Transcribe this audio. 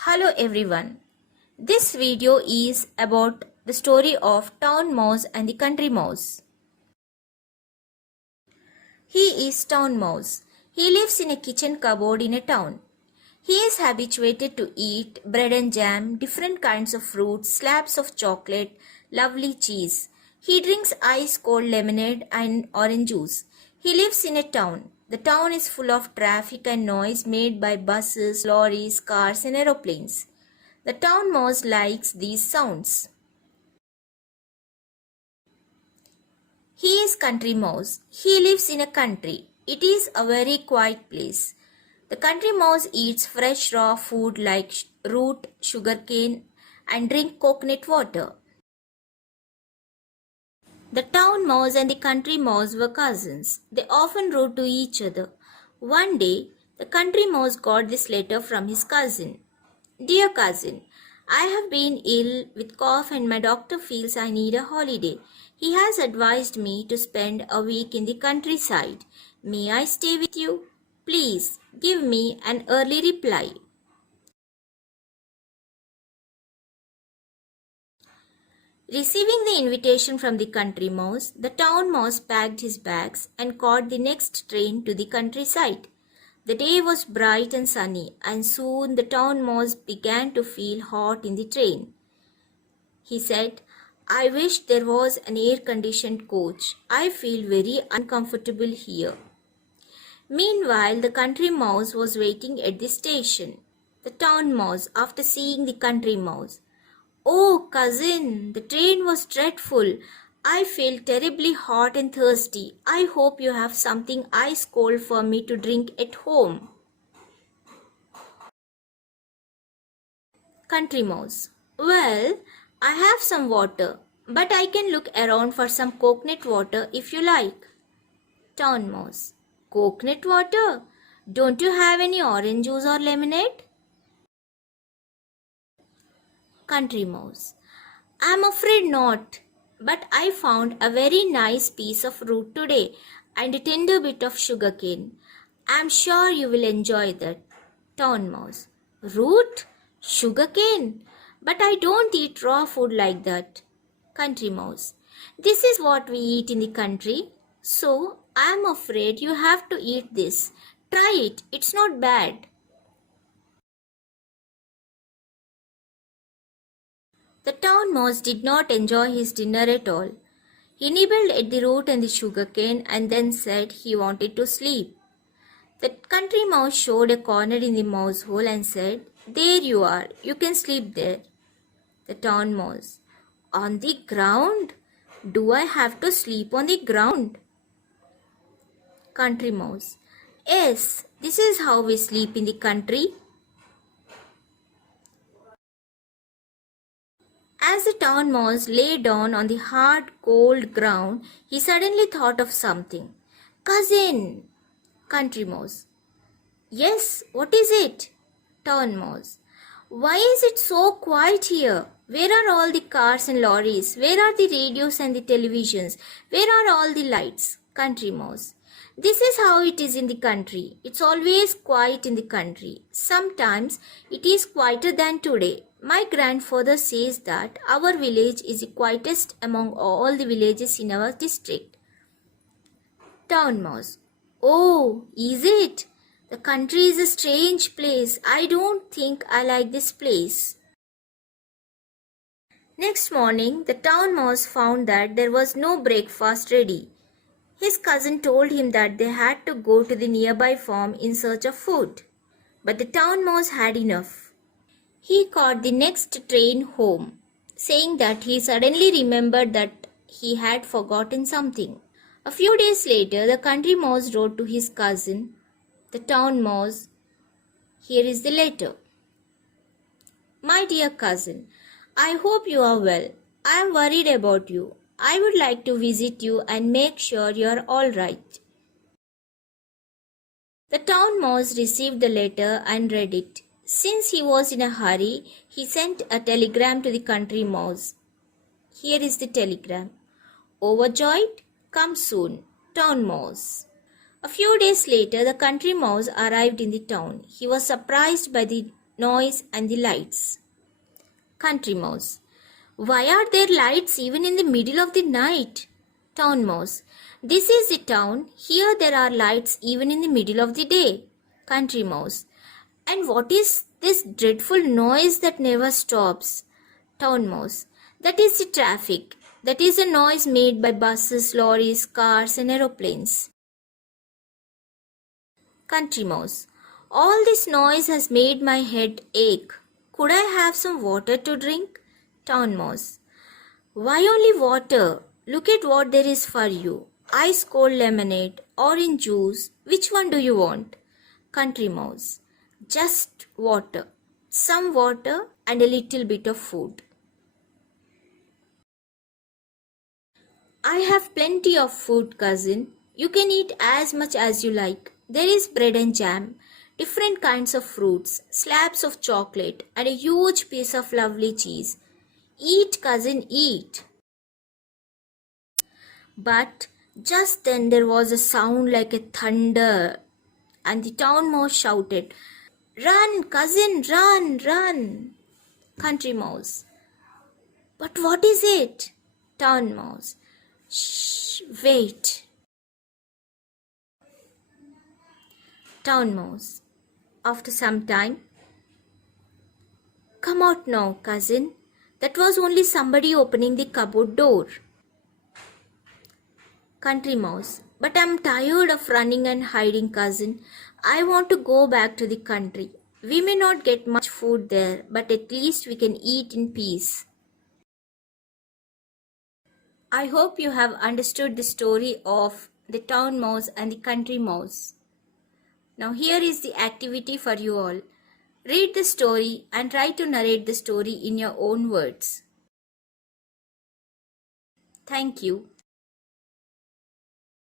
Hello everyone. This video is about the story of Town Mouse and the Country Mouse. He is Town Mouse. He lives in a kitchen cupboard in a town. He is habituated to eat bread and jam, different kinds of fruits, slabs of chocolate, lovely cheese. He drinks ice cold lemonade and orange juice. He lives in a town. The town is full of traffic and noise made by buses, lorries, cars, and aeroplanes. The town mouse likes these sounds. He is country mouse. He lives in a country. It is a very quiet place. The country mouse eats fresh raw food like root, sugarcane, and drink coconut water. The town mouse and the country mouse were cousins. They often wrote to each other. One day, the country mouse got this letter from his cousin. Dear cousin, I have been ill with cough and my doctor feels I need a holiday. He has advised me to spend a week in the countryside. May I stay with you? Please give me an early reply. Receiving the invitation from the country mouse, the town mouse packed his bags and caught the next train to the countryside. The day was bright and sunny, and soon the town mouse began to feel hot in the train. He said, I wish there was an air-conditioned coach. I feel very uncomfortable here. Meanwhile, the country mouse was waiting at the station. The town mouse, after seeing the country mouse, Oh, cousin, the train was dreadful. I feel terribly hot and thirsty. I hope you have something ice cold for me to drink at home. Country mouse. Well, I have some water, but I can look around for some coconut water if you like. Town mouse. Coconut water? Don't you have any orange juice or lemonade? Country mouse. I'm afraid not, but I found a very nice piece of root today and a tender bit of sugarcane. I'm sure you will enjoy that. Town mouse. Root? Sugarcane? But I don't eat raw food like that. Country mouse. This is what we eat in the country. So I'm afraid you have to eat this. Try it. It's not bad. The town mouse did not enjoy his dinner at all. He nibbled at the root and the sugarcane and then said he wanted to sleep. The country mouse showed a corner in the mouse hole and said, There you are, you can sleep there. The town mouse, On the ground? Do I have to sleep on the ground? Country mouse, Yes, this is how we sleep in the country. As the town mouse lay down on the hard, cold ground, he suddenly thought of something. Cousin! Country mouse. Yes, what is it? Town mouse. Why is it so quiet here? Where are all the cars and lorries? Where are the radios and the televisions? Where are all the lights? Country mouse. This is how it is in the country. It's always quiet in the country. Sometimes it is quieter than today. My grandfather says that our village is the quietest among all the villages in our district. Town mouse. Oh, is it? The country is a strange place. I don't think I like this place. Next morning, the town mouse found that there was no breakfast ready. His cousin told him that they had to go to the nearby farm in search of food. But the town mouse had enough. He caught the next train home, saying that he suddenly remembered that he had forgotten something. A few days later, the country mouse wrote to his cousin, the town mouse, Here is the letter. My dear cousin, I hope you are well. I am worried about you. I would like to visit you and make sure you are all right. The town mouse received the letter and read it. Since he was in a hurry, he sent a telegram to the country mouse. Here is the telegram. Overjoyed? Come soon. Town mouse. A few days later, the country mouse arrived in the town. He was surprised by the noise and the lights. Country Mouse. Why are there lights even in the middle of the night? Town Mouse. This is the town. Here there are lights even in the middle of the day. Country Mouse. And what is this dreadful noise that never stops? Town Mouse. That is the traffic. That is a noise made by buses, lorries, cars and aeroplanes. Country Mouse. All this noise has made my head ache. Could I have some water to drink? Town Mouse. Why only water? Look at what there is for you. Ice cold lemonade, orange juice. Which one do you want? Country Mouse. Just water. Some water and a little bit of food. I have plenty of food, cousin. You can eat as much as you like. There is bread and jam, different kinds of fruits, slabs of chocolate, and a huge piece of lovely cheese. Eat, cousin, eat. But just then there was a sound like a thunder, and the town mouse shouted, "Run, cousin, run, run!" Country Mouse. But what is it? Town Mouse. Shh, wait. Town Mouse. After some time, come out now, cousin. That was only somebody opening the cupboard door. Country Mouse. But I'm tired of running and hiding, cousin. I want to go back to the country. We may not get much food there, but at least we can eat in peace. I hope you have understood the story of the town mouse and the country mouse. Now here is the activity for you all. Read the story and try to narrate the story in your own words. Thank you.